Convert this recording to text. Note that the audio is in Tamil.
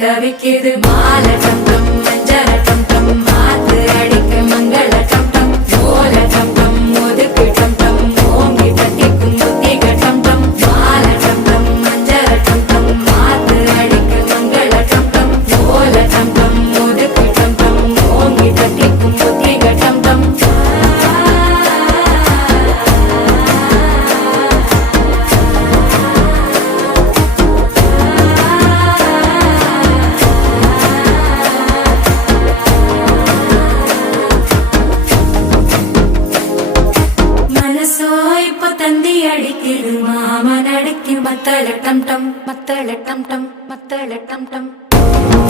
தவிக்குது மால டம் டம் மஞ்சள டம் டம் மாத்து அடிக்க மங்கள டம் டம் ஓல டம் டம் ஒதுக்கு டம் டம் ஓங்கி தட்டிக்கும் புத்திக டம் டம் மால டம் டம் மஞ்சள டம் டம் மாத்து அடிக்க மங்கள டம் டம் ஓல டம் டம் ஒதுக்கு டம் டம் ஓங்கி தட்டிக்கும் புத்திக டம் டம் தந்தி அடிக்குது மாமன் அடிக்கு மத்தள டம் டம் மத்தள டம் டம் மத்தள டம் டம்